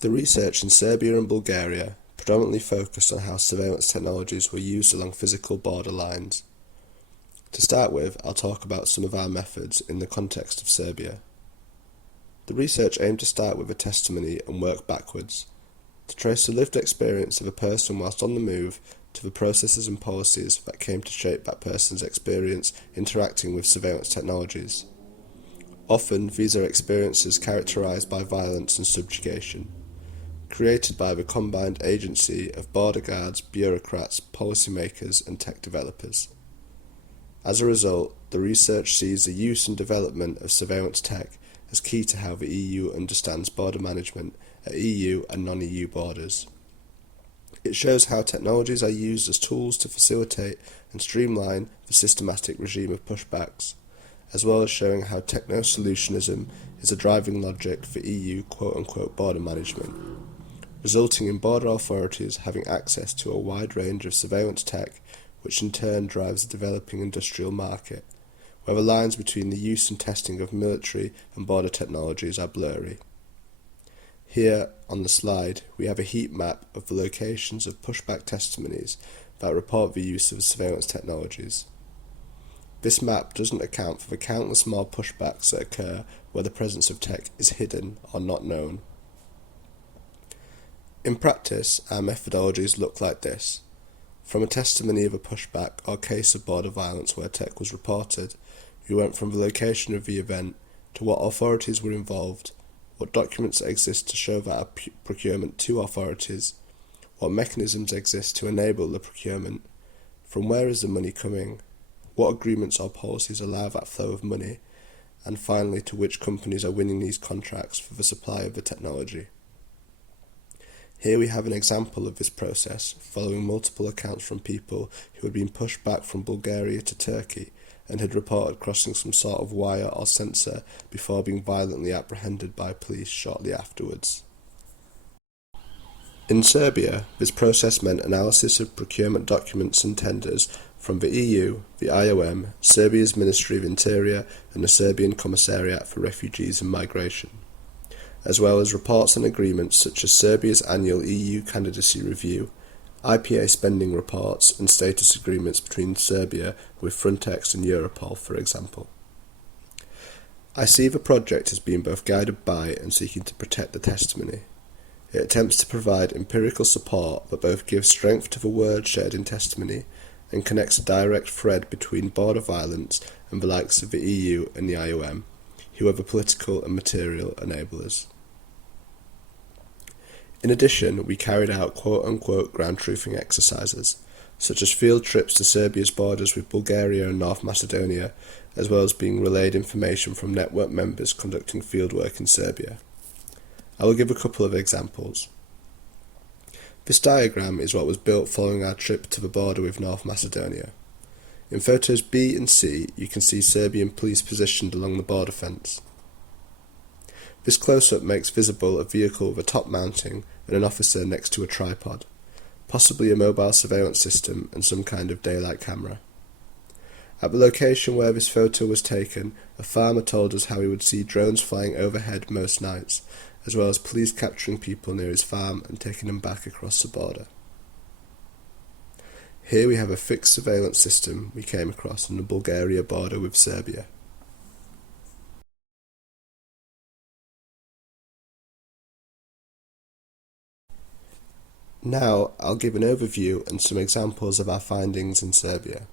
The research in Serbia and Bulgaria predominantly focused on how surveillance technologies were used along physical border lines. To start with, I'll talk about some of our methods in the context of Serbia. The research aimed to start with a testimony and work backwards, to trace the lived experience of a person whilst on the move to the processes and policies that came to shape that person's experience interacting with surveillance technologies. Often, these are experiences characterised by violence and subjugation, created by the combined agency of border guards, bureaucrats, policymakers and tech developers. As a result, the research sees the use and development of surveillance tech as key to how the EU understands border management at EU and non-EU borders. It shows how technologies are used as tools to facilitate and streamline the systematic regime of pushbacks, as well as showing how techno-solutionism is a driving logic for EU quote-unquote border management, resulting in border authorities having access to a wide range of surveillance tech, which in turn drives the developing industrial market, where the lines between the use and testing of military and border technologies are blurry. Here, on the slide, we have a heat map of the locations of pushback testimonies that report the use of surveillance technologies. This map doesn't account for the countless more pushbacks that occur where the presence of tech is hidden or not known. In practice, our methodologies look like this. From a testimony of a pushback or case of border violence where tech was reported, we went from the location of the event to what authorities were involved, what documents exist to show that procurement to authorities, what mechanisms exist to enable the procurement, from where is the money coming, what agreements or policies allow that flow of money, and finally to which companies are winning these contracts for the supply of the technology. Here we have an example of this process following multiple accounts from people who had been pushed back from Bulgaria to Turkey and had reported crossing some sort of wire or sensor before being violently apprehended by police shortly afterwards. In Serbia, this process meant analysis of procurement documents and tenders from the EU, the IOM, Serbia's Ministry of Interior and the Serbian Commissariat for Refugees and Migration, as well as reports and agreements such as Serbia's annual EU candidacy review, IPA spending reports and status agreements between Serbia with Frontex and Europol, for example. I see the project as being both guided by and seeking to protect the testimony. It attempts to provide empirical support that both gives strength to the words shared in testimony and connects a direct thread between border violence and the likes of the EU and the IOM, who are the political and material enablers. In addition, we carried out quote-unquote ground truthing exercises, such as field trips to Serbia's borders with Bulgaria and North Macedonia, as well as being relayed information from network members conducting fieldwork in Serbia. I will give a couple of examples. This diagram is what was built following our trip to the border with North Macedonia. In photos B and C, you can see Serbian police positioned along the border fence. This close-up makes visible a vehicle with a top mounting and an officer next to a tripod, possibly a mobile surveillance system and some kind of daylight camera. At the location where this photo was taken, a farmer told us how he would see drones flying overhead most nights, as well as police capturing people near his farm and taking them back across the border. Here we have a fixed surveillance system we came across on the Bulgaria border with Serbia. Now I'll give an overview and some examples of our findings in Serbia.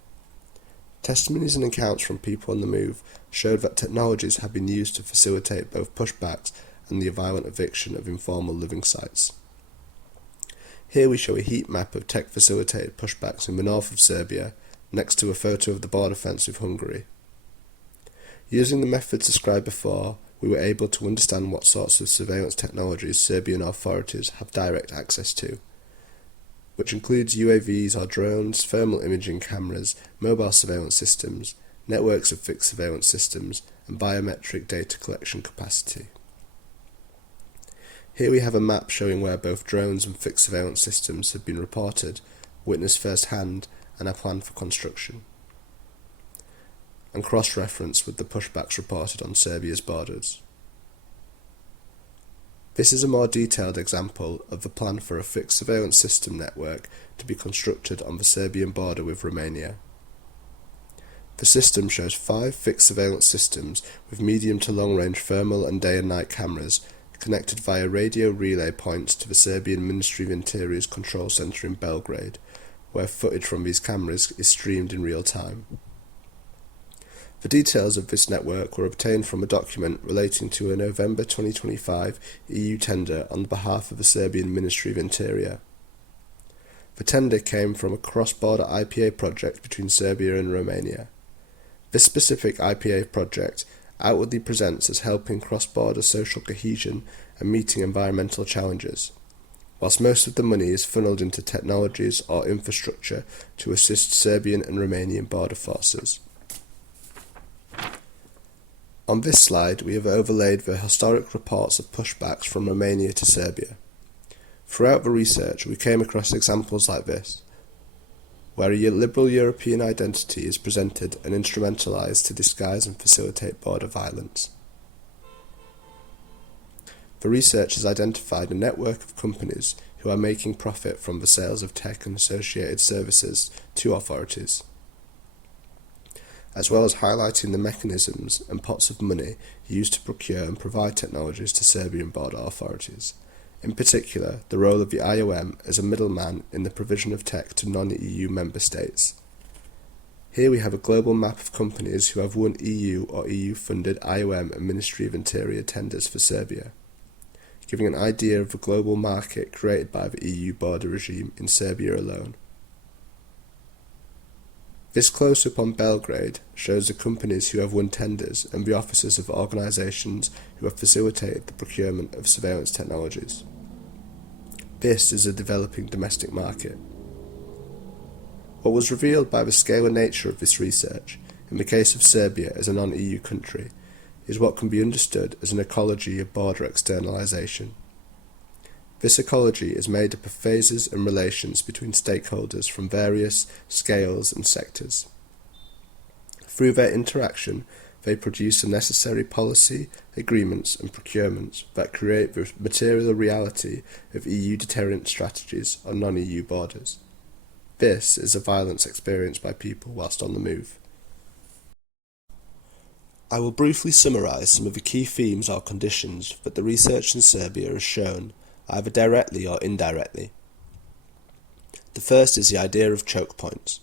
Testimonies and accounts from people on the move showed that technologies have been used to facilitate both pushbacks and the violent eviction of informal living sites. Here we show a heat map of tech-facilitated pushbacks in the north of Serbia, next to a photo of the border fence with Hungary. Using the methods described before, we were able to understand what sorts of surveillance technologies Serbian authorities have direct access to, which includes UAVs or drones, thermal imaging cameras, mobile surveillance systems, networks of fixed surveillance systems, and biometric data collection capacity. Here we have a map showing where both drones and fixed surveillance systems have been reported, witnessed firsthand, and are planned for construction, and cross-referenced with the pushbacks reported on Serbia's borders. This is a more detailed example of the plan for a fixed surveillance system network to be constructed on the Serbian border with Romania. The system shows 5 fixed surveillance systems with medium to long-range thermal and day and night cameras connected via radio relay points to the Serbian Ministry of Interior's control centre in Belgrade, where footage from these cameras is streamed in real time. The details of this network were obtained from a document relating to a November 2025 EU tender on behalf of the Serbian Ministry of Interior. The tender came from a cross-border IPA project between Serbia and Romania. This specific IPA project outwardly presents as helping cross-border social cohesion and meeting environmental challenges, whilst most of the money is funneled into technologies or infrastructure to assist Serbian and Romanian border forces. On this slide, we have overlaid the historic reports of pushbacks from Romania to Serbia. Throughout the research, we came across examples like this, where a liberal European identity is presented and instrumentalized to disguise and facilitate border violence. The research has identified a network of companies who are making profit from the sales of tech and associated services to authorities, as well as highlighting the mechanisms and pots of money used to procure and provide technologies to Serbian border authorities. In particular, the role of the IOM as a middleman in the provision of tech to non-EU member states. Here we have a global map of companies who have won EU or EU-funded IOM and Ministry of Interior tenders for Serbia, giving an idea of the global market created by the EU border regime in Serbia alone. This close-up on Belgrade shows the companies who have won tenders and the officers of organisations who have facilitated the procurement of surveillance technologies. This is a developing domestic market. What was revealed by the scale and nature of this research, in the case of Serbia as a non-EU country, is what can be understood as an ecology of border externalisation. This ecology is made up of phases and relations between stakeholders from various scales and sectors. Through their interaction, they produce the necessary policy, agreements and procurements that create the material reality of EU deterrent strategies on non-EU borders. This is the violence experienced by people whilst on the move. I will briefly summarise some of the key themes or conditions that the research in Serbia has shown, either directly or indirectly. The first is the idea of choke points.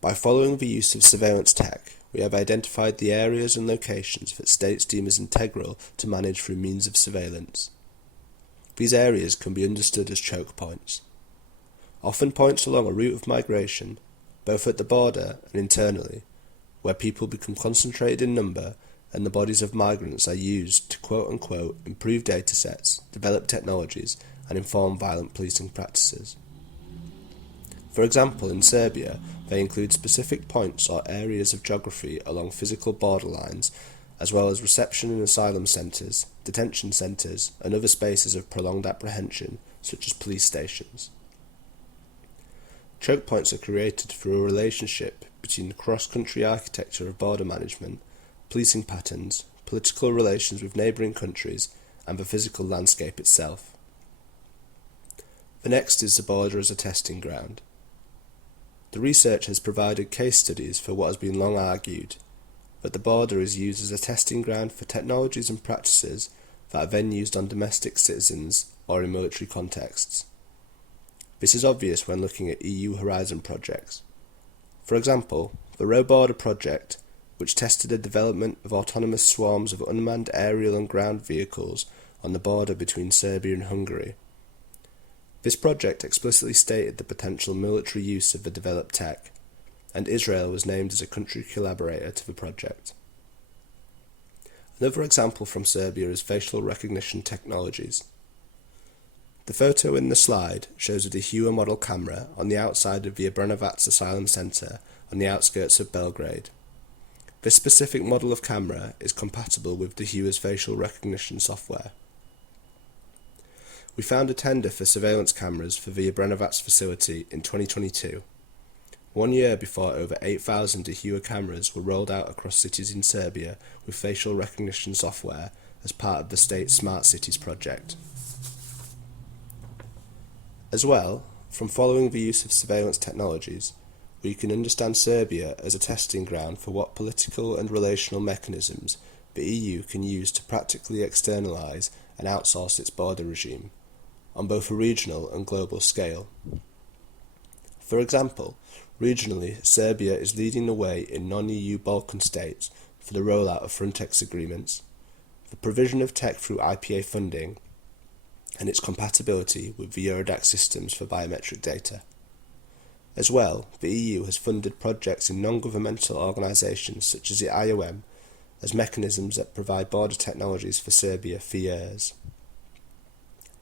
By following the use of surveillance tech, we have identified the areas and locations that states deem as integral to manage through means of surveillance. These areas can be understood as choke points, often points along a route of migration, both at the border and internally, where people become concentrated in number and the bodies of migrants are used to quote-unquote improve datasets, develop technologies and inform violent policing practices. For example, in Serbia, they include specific points or areas of geography along physical borderlines, as well as reception and asylum centres, detention centres and other spaces of prolonged apprehension, such as police stations. Choke points are created through a relationship between the cross-country architecture of border management, policing patterns, political relations with neighbouring countries, and the physical landscape itself. The next is the border as a testing ground. The research has provided case studies for what has been long argued, that the border is used as a testing ground for technologies and practices that are then used on domestic citizens or in military contexts. This is obvious when looking at EU Horizon projects. For example, the Row Border project, which tested the development of autonomous swarms of unmanned aerial and ground vehicles on the border between Serbia and Hungary. This project explicitly stated the potential military use of the developed tech, and Israel was named as a country collaborator to the project. Another example from Serbia is facial recognition technologies. The photo in the slide shows a Dehua model camera on the outside of the Obrenovac Asylum Centre on the outskirts of Belgrade. This specific model of camera is compatible with Dehua's facial recognition software. We found a tender for surveillance cameras for the Obrenovac facility in 2022, 1 year before over 8,000 Dehua cameras were rolled out across cities in Serbia with facial recognition software as part of the state's Smart Cities project. As well, from following the use of surveillance technologies, we can understand Serbia as a testing ground for what political and relational mechanisms the EU can use to practically externalise and outsource its border regime, on both a regional and global scale. For example, regionally, Serbia is leading the way in non-EU Balkan states for the rollout of Frontex agreements, the provision of tech through IPA funding, and its compatibility with the Eurodac systems for biometric data. As well, the EU has funded projects in non-governmental organisations such as the IOM as mechanisms that provide border technologies for Serbia for years.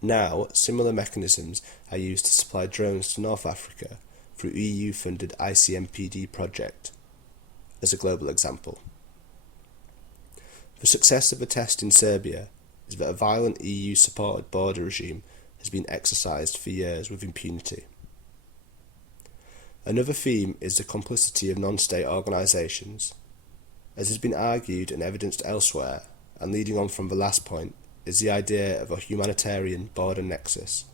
Now, similar mechanisms are used to supply drones to North Africa through EU-funded ICMPD project, as a global example. The success of the test in Serbia is that a violent EU-supported border regime has been exercised for years with impunity. Another theme is the complicity of non-state organisations. As has been argued and evidenced elsewhere, and leading on from the last point, is the idea of a humanitarian border nexus,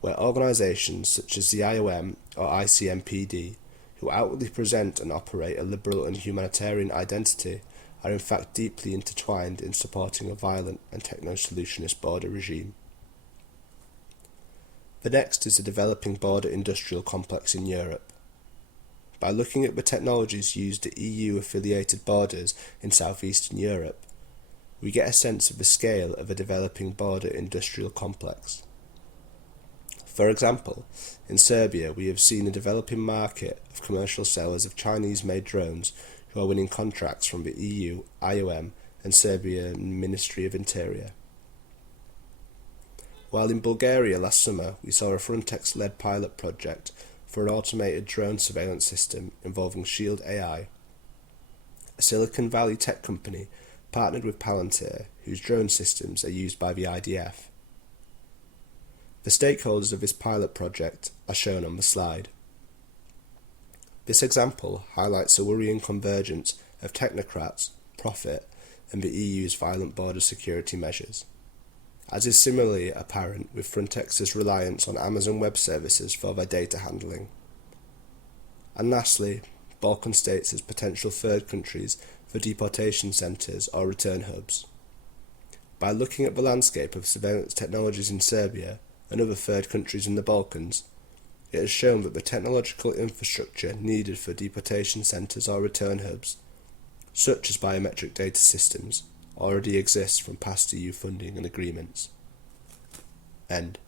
where organisations such as the IOM or ICMPD, who outwardly present and operate a liberal and humanitarian identity, are in fact deeply intertwined in supporting a violent and techno-solutionist border regime. The next is the developing border industrial complex in Europe. By looking at the technologies used at EU-affiliated borders in southeastern Europe, we get a sense of the scale of a developing border industrial complex. For example, in Serbia we have seen a developing market of commercial sellers of Chinese-made drones who are winning contracts from the EU, IOM and Serbian Ministry of Interior. While in Bulgaria last summer we saw a Frontex-led pilot project for an automated drone surveillance system involving Shield AI, a Silicon Valley tech company partnered with Palantir, whose drone systems are used by the IDF. The stakeholders of this pilot project are shown on the slide. This example highlights a worrying convergence of technocrats, profit, and the EU's violent border security measures, as is similarly apparent with Frontex's reliance on Amazon Web Services for their data handling. And lastly, Balkan states as potential third countries for deportation centres or return hubs. By looking at the landscape of surveillance technologies in Serbia and other third countries in the Balkans, it has shown that the technological infrastructure needed for deportation centres or return hubs, such as biometric data systems, already exists from past EU funding and agreements. End.